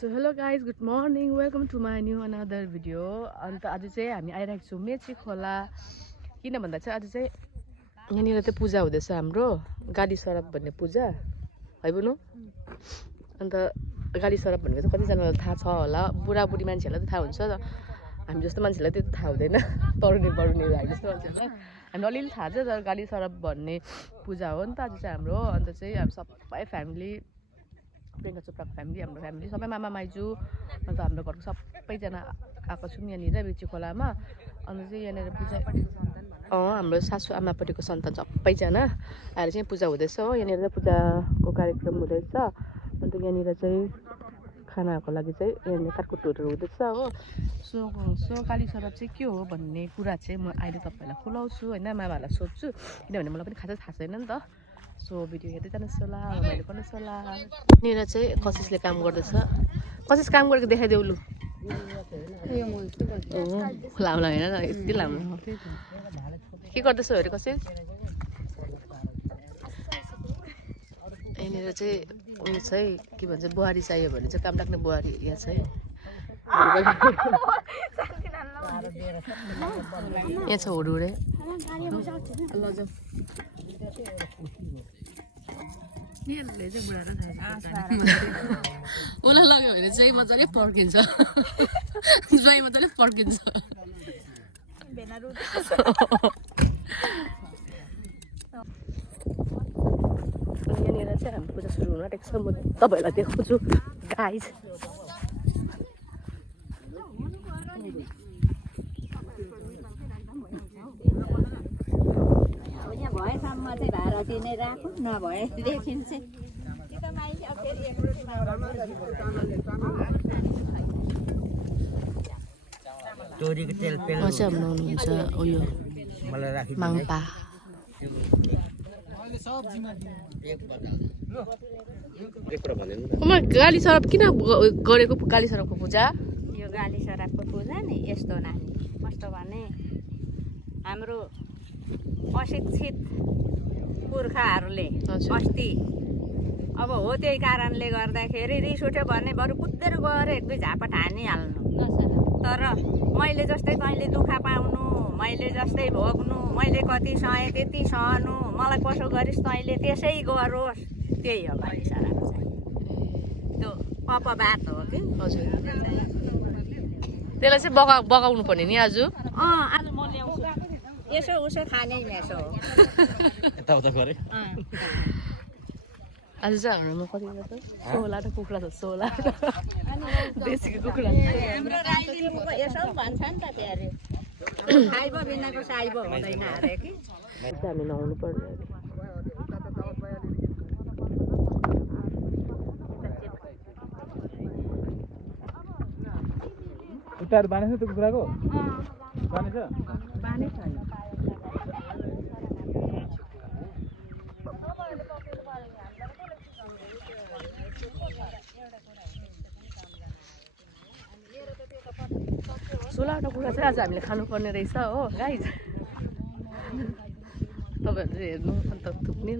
So hello guys good morning welcome to my new another video. अन्त आज चाहिँ हामी आइरहेको छौँ मेची खोला। किन भन्दा चाहिँ आज चाहिँ यहाँनिर चाहिँ पूजा हुँदैछ हाम्रो गाडी सरप भन्ने पूजा है बुनु। अन्त गाडी सरप भनेको चाहिँ कतिजनालाई थाहा छ होला, बुढाबुढी मान्छेहरूलाई त थाहा हुन्छ, हामी जस्तो मान्छेलाई त्यति थाहा हुँदैन, तरुनी बरुनीहरू हामी जस्तो मान्छेहरूलाई हामीलाई अलिअलि थाहा छ। तर गाडी सरप भन्ने पूजा हो नि त आज चाहिँ हाम्रो। अन्त चाहिँ हामी सबै फ्यामिली, प्रियङ्का चोपडाको फ्यामिली, हाम्रो फ्यामिली सबै मामा माइजू, अन्त हाम्रो घरको सबैजना आएको छौँ यहाँनिर मेची खोलामा। अन्त चाहिँ यहाँनिर पूजा हाम्रो सासू आमापट्टिको सन्तान सबैजना आएर चाहिँ पूजा हुँदैछ हो। यहाँनिर चाहिँ पूजाको कार्यक्रम हुँदैछ। अन्त यहाँनिर चाहिँ खानाहरूको लागि चाहिँ यहाँनिर काटकुटहरू हुँदैछ हो। सो काली सरप चाहिँ के हो भन्ने कुरा चाहिँ म अहिले तपाईँहरूलाई खुलाउँछु होइन, मामाहरूलाई सोध्छु, किनभने मलाई पनि खासै थाहा छैन नि त। सो भिडियो हेर्दै जानुहोस् होला, रमाइलो गर्नुहोस् होला। यहाँनिर चाहिँ कसिसले काम गर्दैछ, कसिस काम गरेको देखाइदेऊ लु। लामो होइन न, यति लामो के गर्दैछ अरे कसिस। यहाँनिर चाहिँ उयो चाहिँ के भन्छ, बुहारी चाहियो भने चाहिँ काम लाग्ने बुहारी यहाँ चाहिँ यहाँ छ हुडुडे। उसलाई लग्यो भने चाहिँ मजाले पर्किन्छ, ज्वाइँ मजाले पर्किन्छ। यहाँनिर चाहिँ हाम्रो पूजा सुरु हुन आँटेको छ, म तपाईँहरूलाई देखाउँछु गाइज। भएसम्म चाहिँ भाडा दिने राख्नु, नभएदेखि चाहिँ तोरीको तेल पेल चाहिँ बनाउनुहुन्छ उयो माङ्पा। गाली सरप किन गरेको गाली सरपको पूजा? यो गाली सरापको पूजा नि यस्तो नानी कस्तो भने, हाम्रो अशिक्षित पुर्खाहरूले अस्ति अब हो त्यही कारणले गर्दाखेरि रिस उठ्यो भने बरु कुद्देर गएर एक दुई झापट हानिहाल्नु। तर मैले जस्तै तैँले दुःख पाउनु, मैले जस्तै भोग्नु, मैले कति सहेँ त्यति सहनु, मलाई कसो गरिस् तैँले त्यसै गरोस्, त्यही हो गाली सराप चाहिँ। त्यो अपवाद हो कि। हजुर, त्यसलाई चाहिँ बगाउनु पर्ने नि आज। आज म ल्याउँछु, यसो उसो खाने मेसो हो। यताउता गरे आज चाहिँ हाम्रोमा कति छ, 16 कुखुरा छ, 16 देशीको कुखुरा। हाम्रो राईको यसो भन्छ नि त प्यारे, साइबो बिनाको साइबो हुँदैन अरे कि। हामी नुहाउनु पर्ने अरे। उतार बानेछ त्यो कुखुराको बानेछ बानेछ सोह्रवटा कुखुरा चाहिँ आज हामीले खानुपर्ने रहेछ हो गाइज। तपाईँहरू चाहिँ हेर्नु अन्त थुक्ने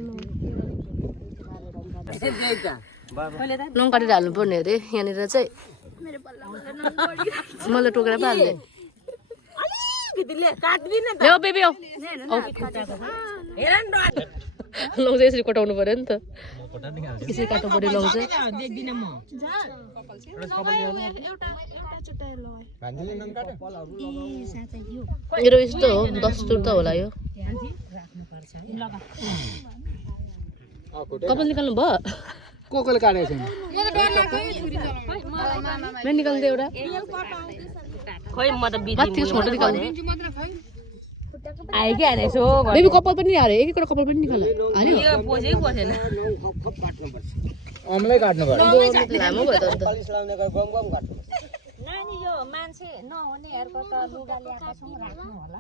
नुन काटेर हाल्नु पर्ने अरे। यहाँनिर चाहिँ मलाई टोकेर पो हाल्ने ल्याऊ बेबी आऊ लौ चाहिँ यसरी कटाउनु पऱ्यो नि त, यसरी काट्नु पऱ्यो लौ चाहिँ। मेरो यस्तो हो 10 टुर त होला यो। कपाल निकाल्नु भयो? कोकोले काटेको छैन। मैं निकाल्दै एउटा खोइ म त माथिको छोटो निकाल्नु। आयो कि हानेछु बेबी कपाल पनि हाल्यो, एक एकवटा कपाल पनि निकाल्नु हाल्यो। यो पोजै पोसेन। अम्लै काट्नु पर्यो। लामो भयो त अन्त। नानी यो मान्छे नहुनेहरुको त लुगा ल्याएको छौं राख्नु होला।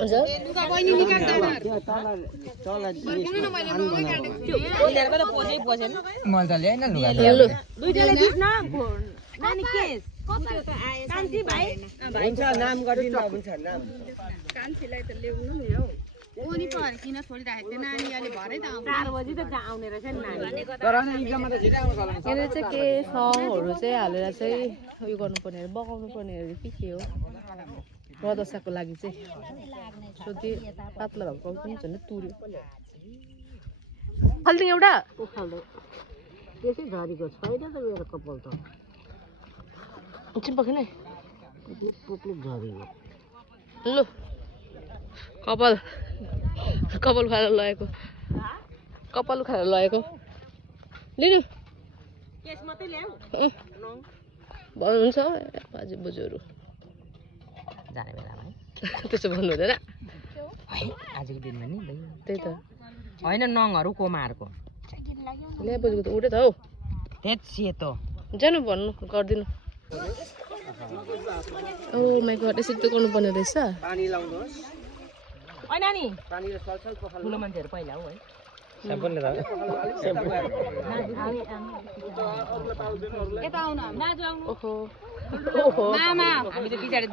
हजुर लुगा बहिनी निकाल्दैन। उनीहरुको त पोजै पोसेन। मैले त ल्याइन लुगा। दुईटाले दिस् न नानी के कान्छी भाइ हुन्छ नाम गरिदिनु हुन्छ नाम कान्छीलाई त ल्याउनु नि हौ। 4 बजी त जहाँ आउने रहेछ नि नानी तर नि इक्जाममा त छिटै आउँछ होला नि। यहाँनिर चाहिँ के सङहरू चाहिँ हालेर चाहिँ उयो गर्नुपर्ने अरे बगाउनु पर्ने अरे के हो प्रदशाको लागि चाहिँ सो त्यो पातला भएको पनि झन् तुर्यो खाल्दिङ एउटा त्यसै झरीको छैन त मेरो कपाल त चिम्पो किन पुग्नु झरीको लु कपाल खाएर लगेको कपाल खाएर लगेको लिनु केस मात्रै ल्याऊ भन्नुहुन्छ बाजे बोजूहरू जाने बेलामा है त्यसो भन्नु हुँदैन आजको दिनमा नि त्यही त होइन नङहरू कोमाहरूको ल्या बोजूको त उठे त हौ त्यही सेतो जानु भन्नु गरिदिनु ओ माइ गड यसरी त गर्नुपर्ने रहेछ पानी लाउनुहोस् ओइ नानी पानी र सलसल पखाल्नु ठुलो मान्छेहरू पहिला हो है स्याम्पलले त यता आउनु नाजु आउनु ओहो ओहो मामा हामी त पछाडि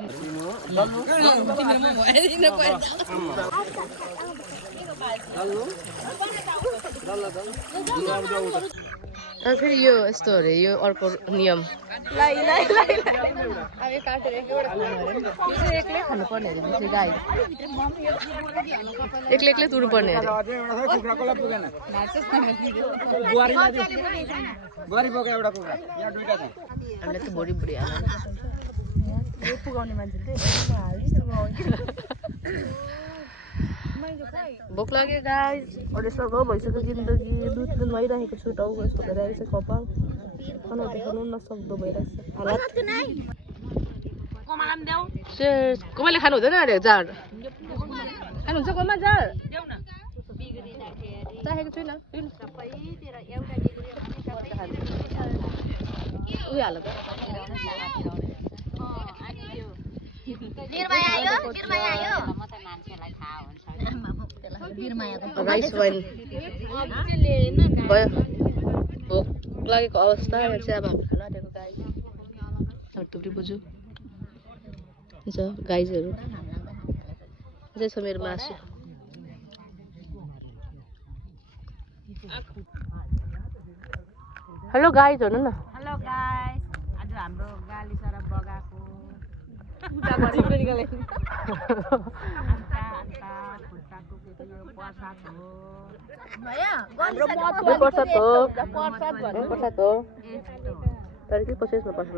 अनि फेरि यो यस्तो अरे यो अर्को नियम यो चाहिँ एक्लै खानुपर्ने अरे बेसी गाई एक्लै एक्लै तुर्नुपर्ने अरे कुखुराकोलाई पुगेन बुहारी बोका एउटा कुखुरा यहाँ दुईटा छ हामीलाई त भोलि भोलि पुगाउने मान्छे भोक लाग्यो गाई अरे सघाउ भइसक्यो जिन्दगी दुध भइरहेको छु टाउको यस्तो भइरहेको छ कपाल खानु देखाउनु नसक्दो भइरहेछ कमाले खानु हुँदैन अरे जाँड खानुहुन्छ कमा जाँड चाहेको छुइनँ उयो हाल राइस वाइन भयो भोक लागेको अवस्था चाहिँ अब हामी खाना आँटेको गाई थुप्री बुझु हुन्छ गाईहरू अझै छ मेरो मासु हेलो गाई भन्नु न हेलो गाइस आज हाम्रो गाली सर बगाको प्रसाद हो तर के कसैमा पर्छ